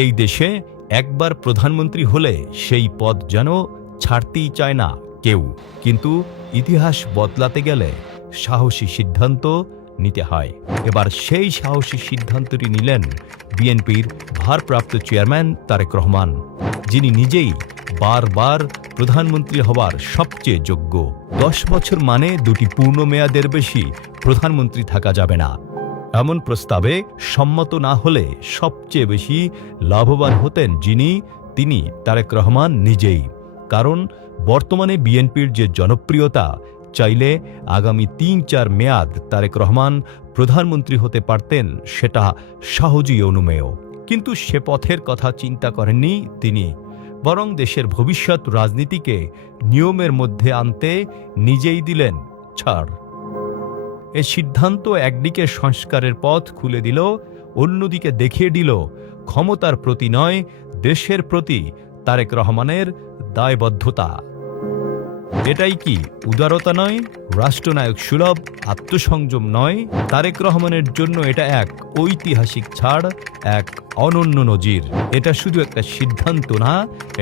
এই দেশে একবার প্রধানমন্ত্রী হলে সেই পদ যেন ছাড়তেই চায় না কেউ, কিন্তু ইতিহাস বদলাতে গেলে সাহসী সিদ্ধান্ত নিতে হয়। এবার সেই সাহসী সিদ্ধান্তটি নিলেন বিএনপির ভারপ্রাপ্ত চেয়ারম্যান তারেক রহমান, যিনি নিজেই বারবার প্রধানমন্ত্রী হবার সবচেয়ে যোগ্য। 10 বছর মানে 2টি পূর্ণ মেয়াদের বেশি প্রধানমন্ত্রী থাকা যাবে না, এমন প্রস্তাবে সম্মত না হলে সবচেয়ে বেশি লাভবান হতেন তিনি তারেক রহমান নিজেই। কারণ বর্তমানে বিএনপির যে জনপ্রিয়তা, চাইলে আগামী 3-4 মেয়াদ তারেক রহমান প্রধানমন্ত্রী হতে পারতেন, সেটা সহজেই অনুমেয়। কিন্তু সে পথের কথা চিন্তা করেননি তিনি, বরং দেশের ভবিষ্যৎ রাজনীতিকে নিয়মের মধ্যে আনতে নিজেই দিলেন ছাড়। এ সিদ্ধান্ত একদিকে সংস্কারের পথ খুলে দিল, অন্যদিকে দেখিয়ে দিল ক্ষমতার প্রতি নয়, দেশের প্রতি তারেক রহমানের দায়বদ্ধতা। এটাই কি উদারতা নয়, রাষ্ট্রনায়ক সুলভ আত্মসংযম নয়? তারেক রহমানের জন্য এটা এক ঐতিহাসিক ছাড়, এক অনন্য নজির। এটা শুধু একটা সিদ্ধান্ত না,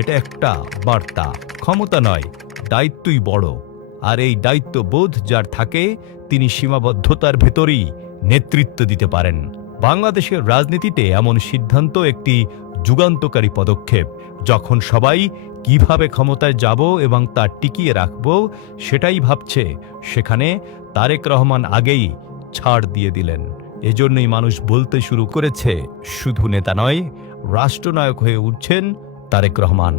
এটা একটা বার্তা। ক্ষমতা নয়, দায়িত্বই বড়। আর এই দায়িত্ববোধ যার থাকে, তিনি সীমাবদ্ধতার ভেতরেই নেতৃত্ব দিতে পারেন। বাংলাদেশের রাজনীতিতে এমন সিদ্ধান্ত একটি যুগান্তকারী পদক্ষেপ। যখন সবাই কিভাবে ক্ষমতায় যাব এবং তা টিকিয়ে রাখব সেটাই ভাবছে, সেখানে তারেক রহমান আগেই ছাড় দিয়ে দিলেন। এজন্যই মানুষ বলতে শুরু করেছে, শুধু নেতা নয়, রাষ্ট্রনায়ক হয়ে উঠছেন তারেক রহমান।